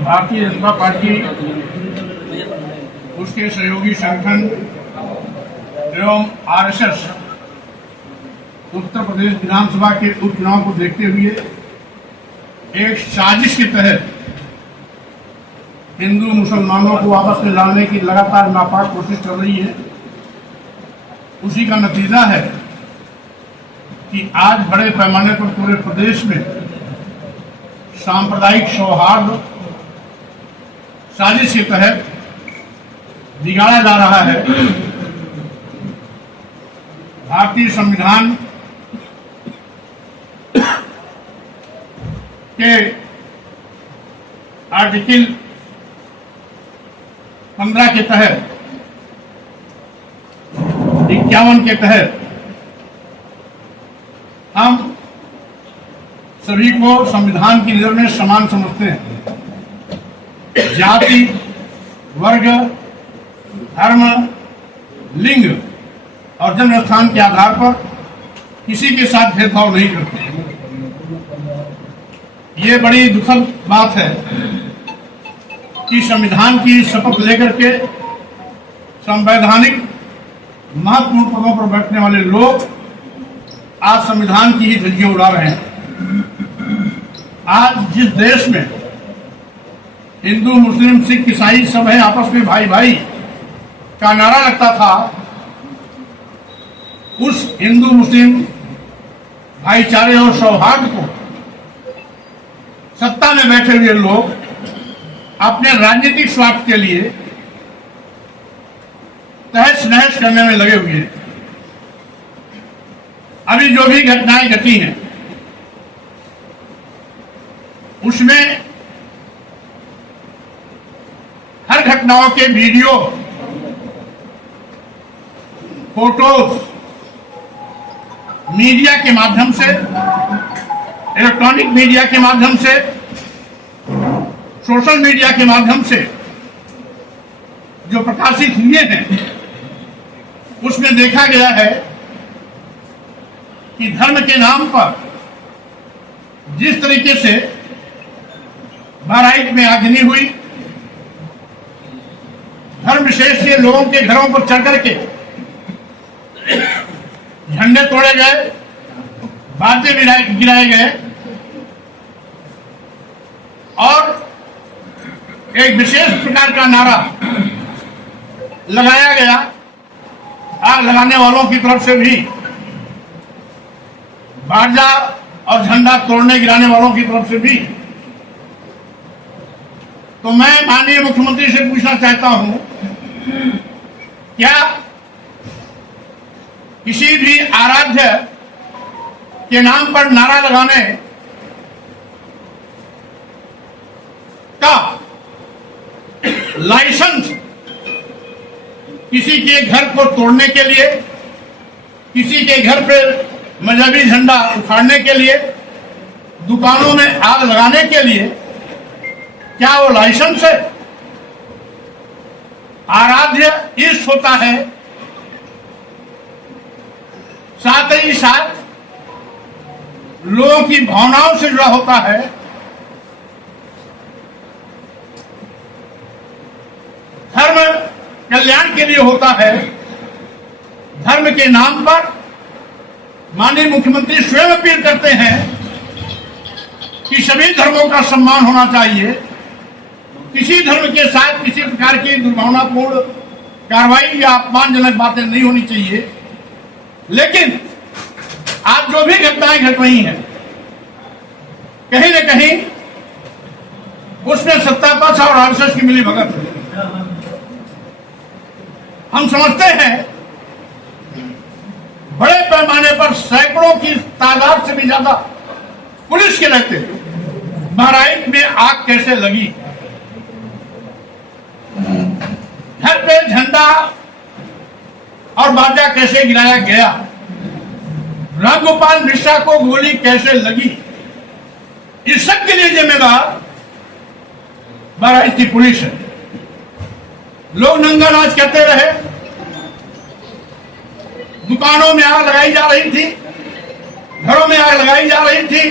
Bharatiya Janata party, उसके सहयोगी संगठन एवं आरएसएस उत्तर प्रदेश विधानसभा के उपचुनाव को देखते हुए एक साजिश के तहत हिंदू मुसलमानों को आपस में लाने की लगातार नापाक कोशिश कर रही है। उसी का नतीजा है कि आज बड़े पैमाने पर पूरे प्रदेश में सांप्रदायिक सौहार्द साजिश के तहत बिगाड़ा जा रहा है। भारतीय संविधान के आर्टिकल 15 के तहत 51 के तहत हम सभी को संविधान की नजर में समान समझते हैं। जाति, वर्ग, धर्म, लिंग और जन्म स्थान के आधार पर किसी के साथ भेदभाव नहीं करते। ये बड़ी दुखद बात है कि संविधान की शपथ लेकर के संवैधानिक महत्वपूर्ण पदों पर बैठने वाले लोग आज संविधान की ही धज्जियां उड़ा रहे हैं। आज जिस देश में हिंदू, मुस्लिम, सिख, ईसाई सब है आपस में भाई भाई का नारा लगता था, उस हिंदू मुस्लिम भाईचारे और सौहार्द को सत्ता में बैठे हुए लोग अपने राजनीतिक स्वार्थ के लिए तहस नहस करने में लगे हुए हैं। अभी जो भी घटनाएं घटी हैं उसमें हर घटनाओं के वीडियो, फोटोज मीडिया के माध्यम से, इलेक्ट्रॉनिक मीडिया के माध्यम से, सोशल मीडिया के माध्यम से जो प्रकाशित हुए हैं उसमें देखा गया है कि धर्म के नाम पर जिस तरीके से बहराइच में आगजनी हुई, धर्म विशेष के लोगों के घरों पर चढ़ करके झंडे तोड़े गए, बातें गिराए गए और एक विशेष प्रकार का नारा लगाया गया। आग लगाने वालों की तरफ से भी, बाजा और झंडा तोड़ने गिराने वालों की तरफ से भी। तो मैं माननीय मुख्यमंत्री से पूछना चाहता हूं, क्या किसी भी आराध्य के नाम पर नारा लगाने का लाइसेंस किसी के घर को तोड़ने के लिए, किसी के घर पे मजहबी झंडा उखाड़ने के लिए, दुकानों में आग लगाने के लिए, क्या वो लाइसेंस है? आराध्य इष्ट होता है, साथ ही साथ लोगों की भावनाओं से जुड़ा होता है। धर्म कल्याण के लिए होता है। धर्म के नाम पर माननीय मुख्यमंत्री स्वयं अपील करते हैं कि सभी धर्मों का सम्मान होना चाहिए, किसी धर्म के साथ किसी प्रकार की दुर्भावनापूर्ण कार्रवाई या अपमानजनक बातें नहीं होनी चाहिए। लेकिन आज जो भी घटनाएं घट रही हैं, कहीं न कहीं उसमें सत्ता पक्ष और आरएसएस की मिलीभगत है। हम समझते हैं बड़े पैमाने पर सैकड़ों की तादाद से भी ज्यादा पुलिस के रहते बहराइच में आग कैसे लगी, घर पे झंडा और बाजा कैसे गिराया गया, रामगोपाल मिश्रा को गोली कैसे लगी, इस सब के लिए जिम्मेदार बहराइच की पुलिस है। लोग नंगा नाच करते रहे, दुकानों में आग लगाई जा रही थी, घरों में आग लगाई जा रही थी,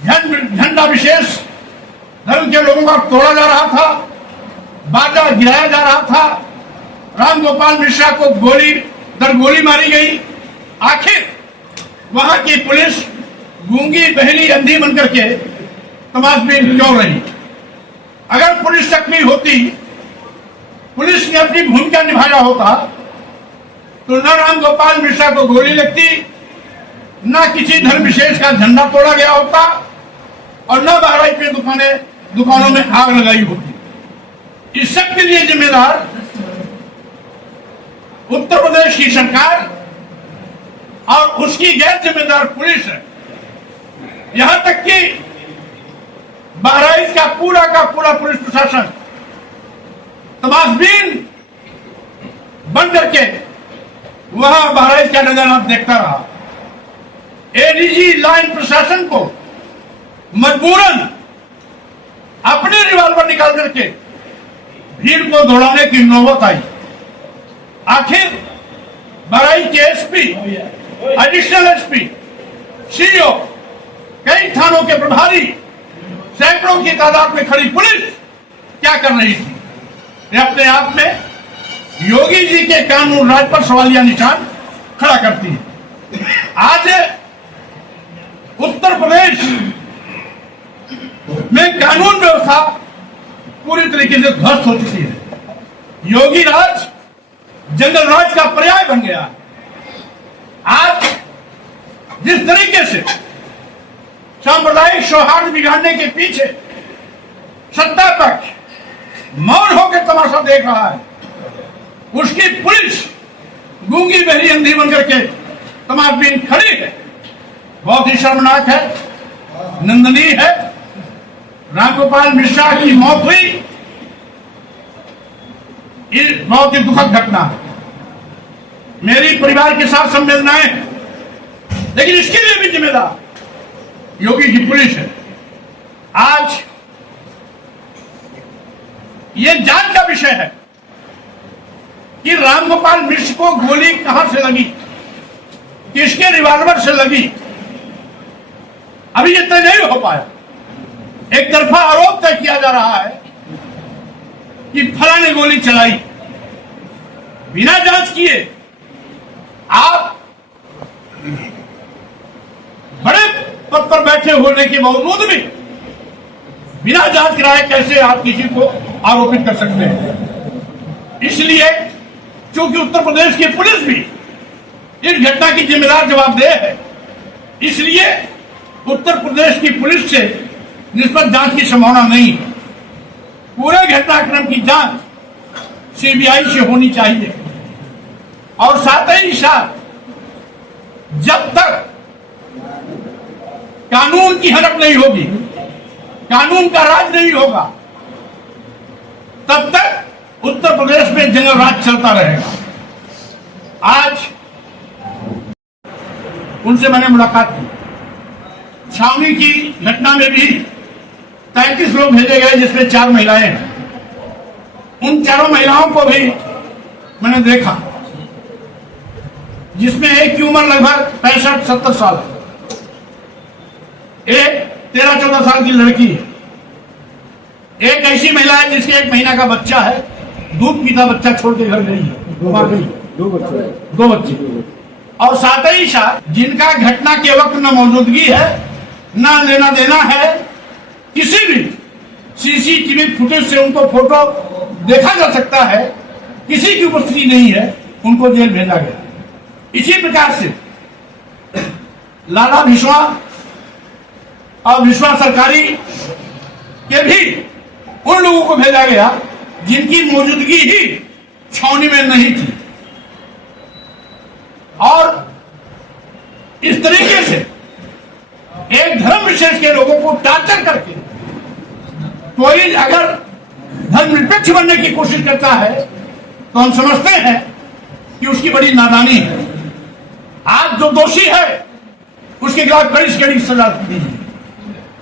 झंडा विशेष धर्म के लोगों का तोड़ा जा रहा था, बाजा गिराया जा रहा था, रामगोपाल मिश्रा को गोली दर गोली मारी गई। आखिर वहां की पुलिस गूंगी बहली अंधी बनकर के तमाशबीन क्यों रही? अगर पुलिस सक्रिय होती, पुलिस ने अपनी भूमिका निभाया होता, तो न रामगोपाल मिश्रा को गोली लगती, न किसी धर्म विशेष का झंडा तोड़ा गया होता, और न बहराइच पे दुकानों में आग लगाई होती। इस सब के लिए जिम्मेदार उत्तर प्रदेश की सरकार और उसकी गैर जिम्मेदार पुलिस है। यहां तक कि बहराइच का पूरा पुलिस प्रशासन तमाशबीन बन करके वहां बहराइच का नजारा देखता रहा। एडीजी लाइन प्रशासन को मजबूरन अपने रिवॉल्वर निकाल करके भीड़ को दौड़ाने की नौबत आई। आखिर बहराइच के एसपी, एडिशनल एसपी, सीओ, कई थानों के प्रभारी, सैकड़ों की तादाद में खड़ी पुलिस क्या कर रही थी? ये अपने आप में योगी जी के कानून राज पर सवालिया निशान खड़ा करती है। आज उत्तर प्रदेश में कानून व्यवस्था पूरी तरीके से ध्वस्त हो चुकी है। योगी राज जंगल राज का पर्याय बन गया। आज जिस तरीके से सांप्रदायिक सौहार्द बिगाड़ने के पीछे सत्ता पक्ष मौन होकर तमाशा देख रहा है, उसकी पुलिस गूंगी बहरी अंधी बनकर के तमाशबीन खड़ी है। बहुत ही शर्मनाक है, निंदनीय है। रामगोपाल मिश्रा की मौत हुई, ये बहुत ही दुखद घटना है। मेरी परिवार के साथ संवेदनाएं हैं, लेकिन इसके लिए भी जिम्मेदार योगी की पुलिस है। आज ये जांच का विषय है कि रामगोपाल मिश्र को गोली कहां से लगी, किसके रिवॉल्वर से लगी, अभी ये तय नहीं हो पाया। एक तरफा आरोप तय किया जा रहा है कि फला ने गोली चलाई, बिना जांच किए आप बड़े पद पर बैठे होने के बावजूद भी बिना जांच कराए कैसे आप किसी को आरोपित कर सकते हैं? इसलिए क्योंकि उत्तर प्रदेश की पुलिस भी इस घटना की जिम्मेदार जवाबदेह है, इसलिए उत्तर प्रदेश की पुलिस से निष्पक्ष जांच की संभावना नहीं है। पूरे घटनाक्रम की जांच सीबीआई से होनी चाहिए, और साथ ही साथ जब तक कानून की हनक नहीं होगी, कानून का राज नहीं होगा, तब तक उत्तर प्रदेश में जंगल राज चलता रहेगा। आज उनसे मैंने मुलाकात की। छावनी की घटना में भी 33 लोग भेजे गए, जिसमें 4 महिलाएं हैं। उन चारों महिलाओं को भी मैंने देखा, जिसमें एक की उम्र लगभग 65-70 साल है, एक 13-14 साल की लड़की है, एक ऐसी महिला है जिसके 1 महीना का बच्चा है, दूध पीता बच्चा छोड़ के घर गई है, दो बच्चे, और साथ ही साथ जिनका घटना के वक्त न मौजूदगी है, न लेना देना है, किसी भी सीसीटीवी फुटेज से उनको फोटो देखा जा सकता है, किसी की उपस्थिति नहीं है, उनको जेल भेजा गया। इसी प्रकार से लाला भिश्वा और विश्वा सरकारी के भी उन लोगों को भेजा गया जिनकी मौजूदगी ही छावनी में नहीं थी। और इस तरीके से एक धर्म विशेष के लोगों को टार्चर करके कोई अगर धर्मनिरपेक्ष बनने की कोशिश करता है, तो हम समझते हैं कि उसकी बड़ी नादानी है। आज जो दोषी है उसके खिलाफ कड़ी से कड़ी सजा दीजिए,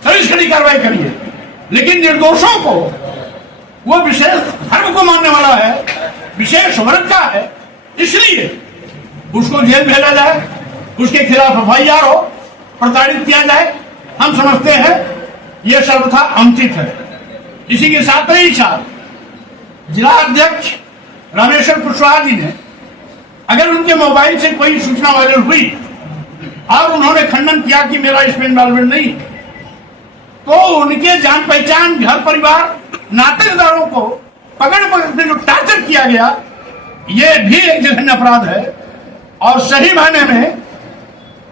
कड़ी से कड़ी कार्रवाई करिए, लेकिन निर्दोषों को, वो विशेष धर्म को मानने वाला है, विशेष वर्ग का है, इसलिए उसको जेल भेजा जाए, उसके खिलाफ एफआईआर हो, प्रताड़ित किया जाए। हम समझते हैं यह सर्वथा अनुचित है। इसी के साथ ही साथ जिला अध्यक्ष रामेश्वर कुशवाहा जी ने, अगर उनके मोबाइल से कोई सूचना वायरल हुई और उन्होंने खंडन किया कि मेरा इसमें इन्वॉल्वमेंट नहीं, तो उनके जान पहचान, घर परिवार, नातेदारों को पकड़ के जो टार्चर किया गया, ये भी एक जघन्य अपराध है। और सही मायने में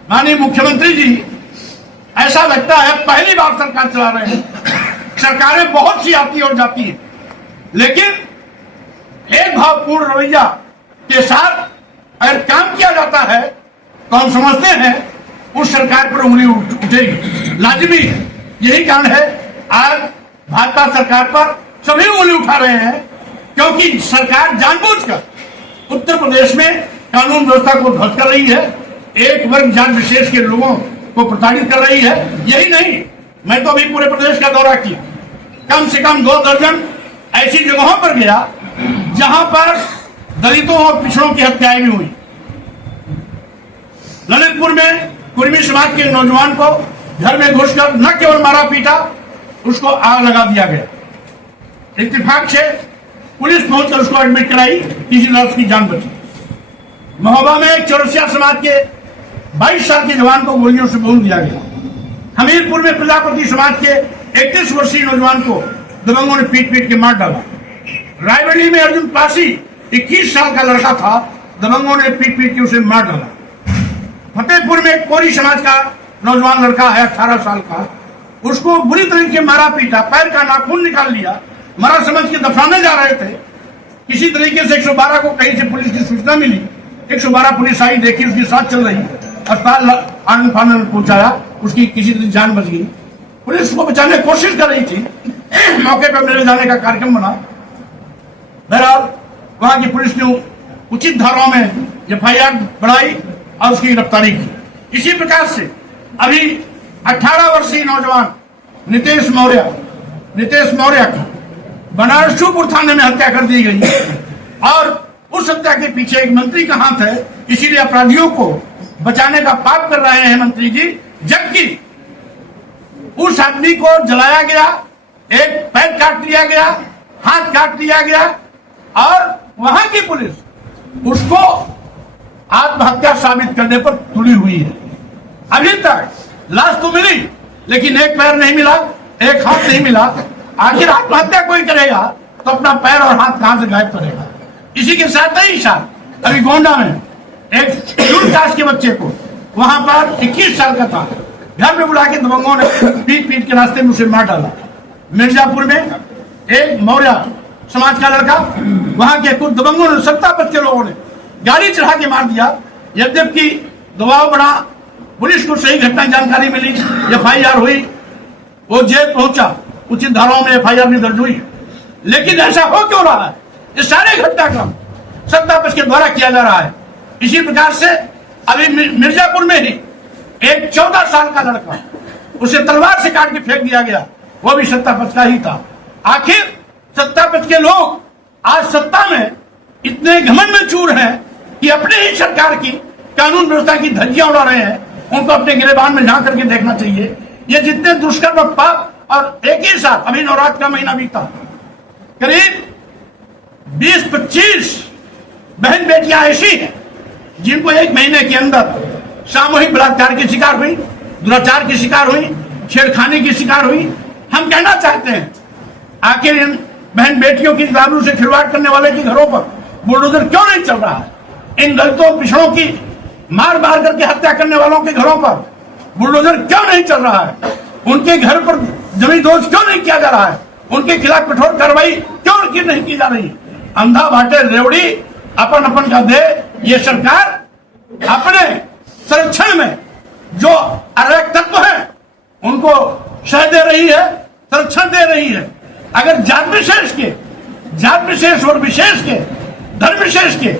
माननीय मुख्यमंत्री जी, ऐसा लगता है पहली बार सरकार चला रहे हैं। सरकारें बहुत सी आती और जाती है, लेकिन भेदभावपूर्ण रवैया के साथ अगर काम किया जाता है तो हम समझते हैं उस सरकार पर उंगली उठेगी, लाजिमी है। यही कारण है आज भाजपा सरकार पर सभी उंगली उठा रहे हैं, क्योंकि सरकार जानबूझकर उत्तर प्रदेश में कानून व्यवस्था को ध्वस्त कर रही है, एक वर्ग जात विशेष के लोगों को प्रताड़ित कर रही है। यही नहीं, मैं तो अभी पूरे प्रदेश का दौरा किया, कम से कम 2 दर्जन ऐसी जगहों पर गया जहां पर दलितों और पिछड़ों की हत्याएं भी हुई। ललितपुर में कुर्मी समाज के नौजवान को घर में घुसकर न केवल मारा पीटा, उसको आग लगा दिया गया। इत्तेफाक से पुलिस पहुंचकर उसको एडमिट कराई, किसी तरह उसकी जान बची। महोबा में एक चौरसिया समाज के 22 साल के जवान को गोलियों से भून दिया गया। हमीरपुर में प्रजापति समाज के 31 वर्षीय नौजवान को दबंगों ने पीट पीट के मार डाला। रायबरेली में अर्जुन पासी 21 साल का लड़का था, दबंगों ने पीट पीट के उसे मार डाला। फतेहपुर में कोरी समाज का नौजवान लड़का है 18 साल का, उसको बुरी तरीके से मारा पीटा, पैर का नाखून निकाल लिया, मरा समझ के दफनाने जा रहे थे। किसी तरीके से 112 को कहीं से पुलिस की सूचना मिली, 112 पुलिस आई, देखी उसकी सांस चल रही, अस्पताल आनंद फानंद पहुंचाया, उसकी किसी तरह जान बच गई। पुलिस को बचाने की कोशिश कर रही थी, मौके पर मेरे जाने का कार्यक्रम बना। बहरहाल वहां की पुलिस ने उचित धाराओं में FIR बढ़ाई और उसकी गिरफ्तारी की। इसी प्रकार से अभी 18 वर्षीय नौजवान नितेश मौर्य का बनारस शिवपुर थाने में हत्या कर दी गई, और उस हत्या के पीछे एक मंत्री का हाथ है। इसीलिए अपराधियों को बचाने का पाप कर रहे हैं मंत्री जी, जबकि उस आदमी को जलाया गया, एक पैर काट दिया गया, हाथ काट दिया गया, और वहां की पुलिस उसको आत्महत्या साबित करने पर तुली हुई है। अभी तक लाश तो मिली, लेकिन एक पैर नहीं मिला, एक हाथ नहीं मिला। आखिर आत्महत्या कोई करेगा तो अपना पैर और हाथ कहां से गायब करेगा। इसी के साथ ही साथ अभी गोंडा में एक शेड्यूल कास्ट के बच्चे को, वहां पर 21 साल का था, घर में बुला के दबंगों ने पीट पीट के रास्ते में उसे मार डाला। मिर्जापुर में एक मौर्य समाज का लड़का, वहां के कुछ दबंगों ने, 70 के लोगों ने गाड़ी चढ़ा के मार दिया। यद्यपि दबाव बढ़ा, पुलिस को सही घटना जानकारी मिली, FIR हुई, वो जेल पहुंचा, उचित धाराओं में FIR भी दर्ज हुई। लेकिन ऐसा हो क्यों रहा है? ये सारे घटनाक्रम सत्तापक्ष के द्वारा किया जा रहा है। इसी प्रकार से अभी मिर्जापुर में ही एक 14 साल का लड़का, उसे तलवार से काट के फेंक दिया गया, वो भी सत्तापक्ष का ही था। आखिर सत्तापक्ष के लोग आज सत्ता में इतने घमंड में चूर हैं कि अपने ही सरकार की कानून व्यवस्था की धज्जियां उड़ा रहे हैं। उनको अपने गिरेबान में झांक करके देखना चाहिए। ये जितने दुष्कर्म पाप, और एक ही साथ अभी नवरात्र का महीना बीता, करीब 20-25 बहन बेटियां ऐसी हैं जिनको एक महीने के अंदर सामूहिक बलात्कार की शिकार हुई, दुराचार की शिकार हुई, छेड़खानी की शिकार हुई। हम कहना चाहते हैं, आखिर इन बहन बेटियों की आबरू से खिलवाड़ करने वाले के घरों पर बुलडोजर क्यों नहीं चल रहा है? इन दलितों पिछड़ों की मार मार करके हत्या करने वालों के घरों पर बुलडोजर क्यों नहीं चल रहा है? उनके घर पर जमीन दोष क्यों नहीं किया जा रहा है? उनके खिलाफ कठोर कार्रवाई क्यों नहीं की जा रही? अंधा बाटे रेवड़ी अपन अपन का दे। ये सरकार अपने संरक्षण में जो अराजक तत्व है उनको शह दे रही है, संरक्षण दे रही है। अगर जात विशेष और विशेष के, धर्म विशेष के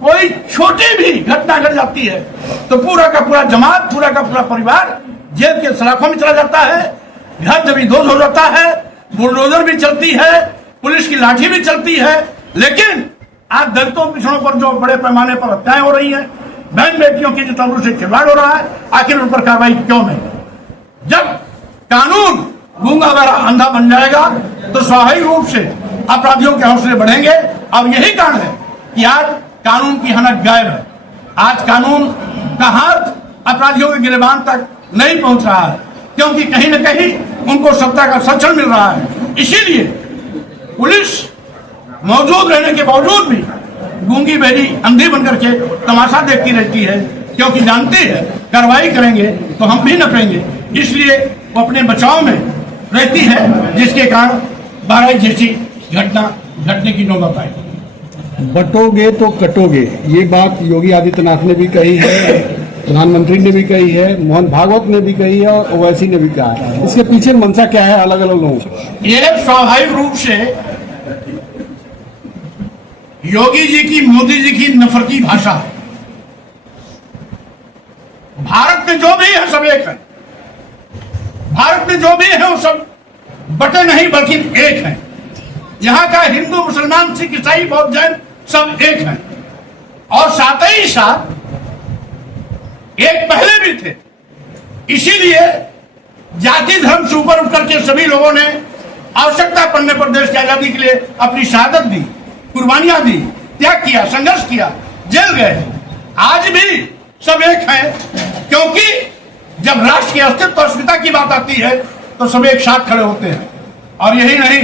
कोई छोटी भी घटना घट जाती है तो पूरा का पूरा जमात, पूरा का पूरा परिवार जेल के सलाखों में चला जाता है, घर जमीन दोष हो जाता है, बुलडोजर भी चलती है, पुलिस की लाठी भी चलती है। लेकिन आज दलितों पिछड़ों पर जो बड़े पैमाने पर हत्याएं हो रही हैं, बहन बेटियों की जो तबरू से खिलवाड़ हो रहा है, आखिर उन पर कार्रवाई क्यों नहीं? जब कानून गूंगा अगर अंधा बन जाएगा तो स्वाभाविक रूप से अपराधियों के हौसले बढ़ेंगे। और यही कारण है कि आज कानून की हनक गायब है। आज कानून का हाथ अपराधियों के गिरबान तक नहीं पहुंच रहा है, क्योंकि कहीं न कहीं उनको सत्ता का संरक्षण मिल रहा है। इसीलिए पुलिस मौजूद रहने के बावजूद भी गूंगी बहरी अंधी बनकर के तमाशा देखती रहती है, क्योंकि जानती है कार्रवाई करेंगे तो हम भी नपेंगे। इसलिए वो अपने बचाव में रहती है, जिसके कारण बारात जैसी घटना घटने की नौबत आई। बटोगे तो कटोगे, ये बात योगी आदित्यनाथ ने भी कही है, प्रधानमंत्री ने भी कही है, मोहन भागवत ने भी कही है और ओवैसी ने भी कहा है। इसके पीछे मंशा क्या है अलग अलग लोगों की? ये स्वाभाविक रूप से योगी जी की, मोदी जी की नफरती भाषा है। भारत में जो भी है सब एक है। भारत में जो भी है वो सब बटे नहीं बल्कि एक है। यहाँ का हिंदू, मुसलमान, सिख, ईसाई, बौद्ध, जैन सब एक है। और साथ ही साथ एक पहले भी थे। इसीलिए जाति धर्म से ऊपर उठ करके सभी लोगों ने आवश्यकता पड़ने पर देश की आजादी के लिए अपनी शहादत दी, कुर्बानियां दी, त्याग किया, संघर्ष किया, जेल गए। आज भी सब एक हैं, क्योंकि जब राष्ट्र के अस्तित्व और अस्मिता की बात आती है तो सब एक साथ खड़े होते हैं। और यही नहीं,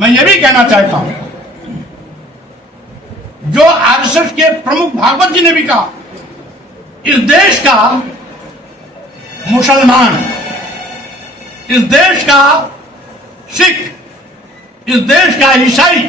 मैं ये भी कहना चाहता हूं, जो आरएसएस के प्रमुख भागवत जी ने भी कहा, इस देश का मुसलमान, इस देश का सिख, इस देश का ईसाई